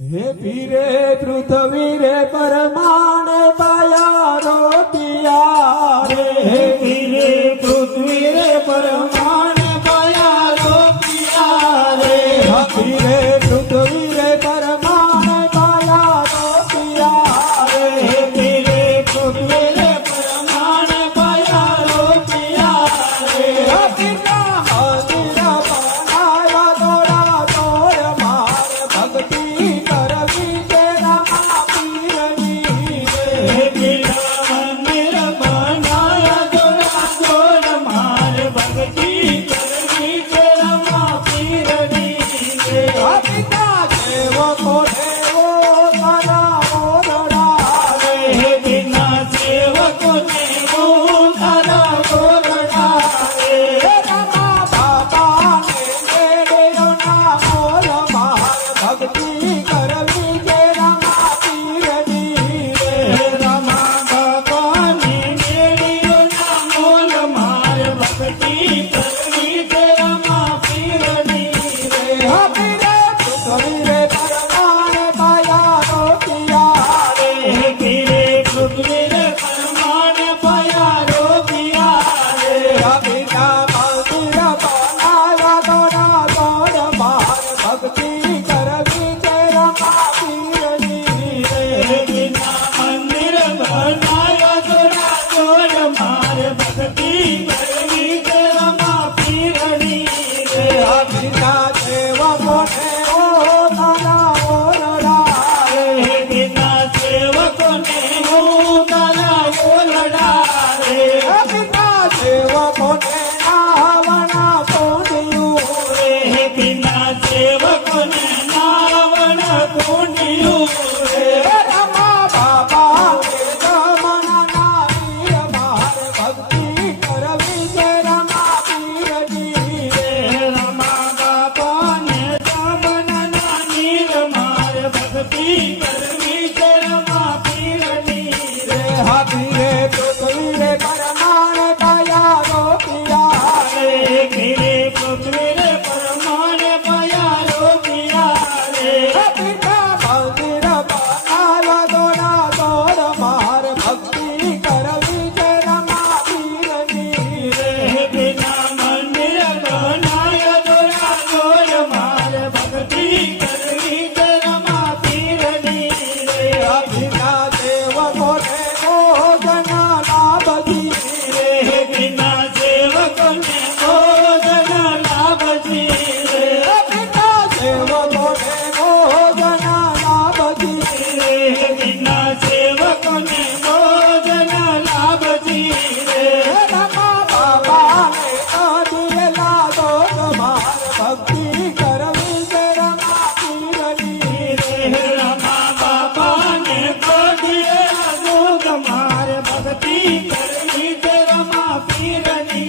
હે પીરે પૃથ્વી રે પરમાણે પાયા રોટિયા રે હે પીરે પૃથ્વી રે પરમાણે પાયા રોટિયા રે પીરે પૃથ્વી રે પરમાણે પાયા રોટિયા રે હે પીરે પૃથ્વી રે પરમાણે પાયા રોટિયા રે પીરા મંદિર બનાયા દોડા દોડ માર ભક્તિ કરવી છે રામા પીરની રે હે પીરા મંદિર બનાયા દોડા દોડ માર ભક્તિ કરવી છે રમા પીરની રે પિતા દેવ કોઠેવો તારા ઓરડા રે હે બિના સેવકોને હું તારા ગોરડા રે રામા બાપા ને મેળો ના મોલ માર ભક્તિ કરવી છે રામા પીરની રે હે રમા બાપાને મેળ્યો ના મોલ માર ભક્તિ કરવી છે રમા પીરની રે પીરે પૃથ્વી રે પરમાણે પાયા રોટિયા રે હે પીરે પૃથ્વી રે પરમાણે પાયા રોપિયા રે પિતા મંદિર બનાયા દોડા દોડ માર ભક્તિ કરવી છે રામા પીરની રે હે બિના મંદિર બનાયા દોડા દોડ માર ભક્તિ કરવી છે રમા પીરની રે પિતા દેવ કોઠે ઓ તારા ઓરડા રે હે બિના સેવકોને હું તારા ગોરડા રે પિતા દેવ કોઠે આવના કોડિયું રે હે બિના સેવકોને નાવણ કુંડિયું રે રામા બાપા જમના નારી માર ભક્તિ કરવી છે રામા પીરની રે હે રમા બાપાને જમના નીર માર ભક્તિ કરવી છે રમા પીરની રે પીરે પૃથ્વી રે પરમાણે પાયા રોટિયા રે હે પીરે પૃથ્વી રે પરમાણે પાયા રોપિયા રે પિતા મંદિર બનાયા દોડા દોડ માર ભક્તિ કરવી છે રામા પીરની રે હે બિના મંદિર બનાયા દોડા દોડ માર ભક્તિ કરવી છે રમા પીરની રે પિતા દેવ કોઠે ભોજના લાભજી રે હે બિના સેવકોને ભોજન લાભજી રે પિતા દેવ કોઠે ભોજના લાભજી હે બિના સેવકોને ભોજન લાભજી રે રામા બાપા ને દિયેલા દોડ માર ભક્તિ કરવી છે રામા પીરની રે હે રમા બાપાને કોઢિયા દૂધ માર ભક્તિ કરવી છે રમા પીરની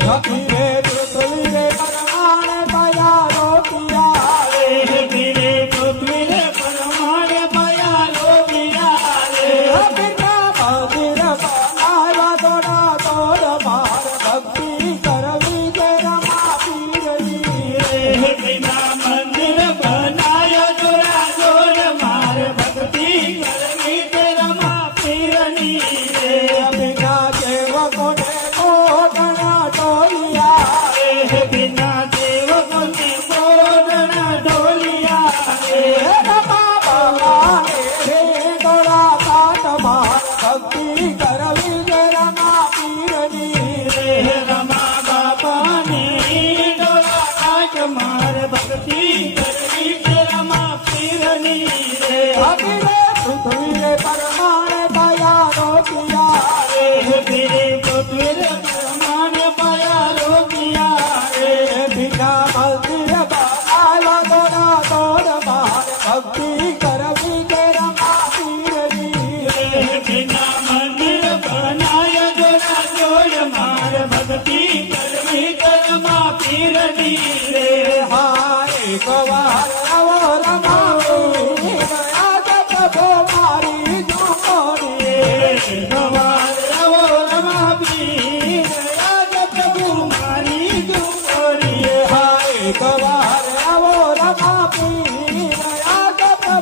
રે પીરે પૃથ્વી રે પરમાણે પાયા રોટિયા રે હે પીરે પૃથ્વી રે પરમાણે પાયા રોપિયા રે પિતા મંદિર બનાયા દોડા દોડ માર ભક્તિ કરવી છે રામા પીરની રે હે બિના મંદિર બનાયા દોડા દોડ માર ભક્તિ કરવી છે રમા પીરની રે પિતા દેવ કોઠે કોટણા ટોલિયા હે બિના દેવકોને બોધના ઢોલિયા રે રામા બાબા ને દોડા કાટ માર ભક્તિ કરવી છે રામા પીરની રે હે રમા બાપાને ડોળા કાચ માર ભક્તિ કરવી છે રમા પીરની રે પીરે પૃથ્વી રે પરમાણે પાયા રોટિયા રે હે પીરે પૃથ્વી રે પરમાણે પાયા રોપિયા રે પિતા મંદિર બનાયા દોડા દોડ માર ભક્તિ કરવી છે રામા પીરની રે હે બિના મંદિર બનાયા દોડા દોડ માર ભક્તિ કરવી છે રમા પીરની રે હારે કવાર આવો રામા પીર ગયા જપો મારી જોડી સવાર આવો રમા પીર યાદ પ્રભુ મારી દુખોરી હારે કવાર આવો રામા પીર ગયા જપો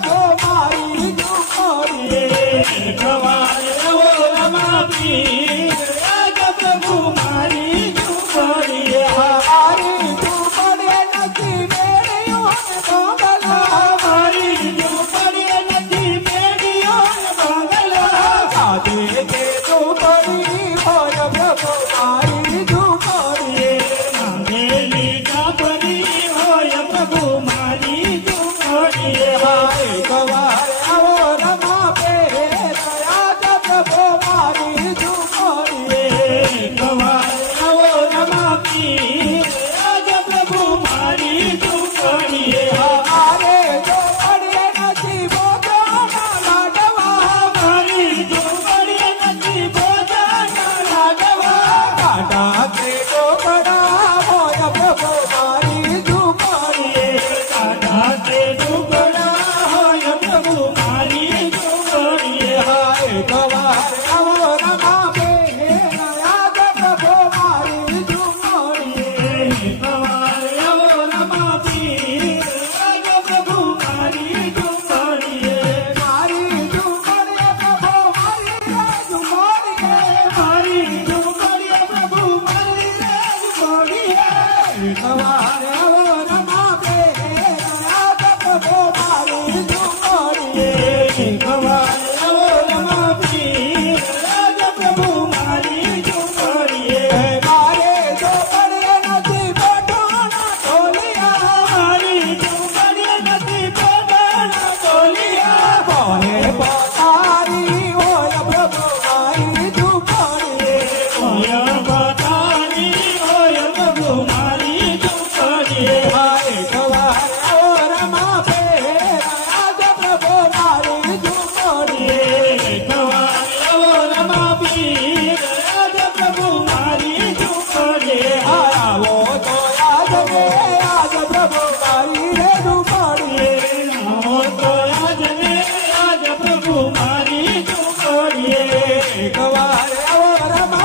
રમા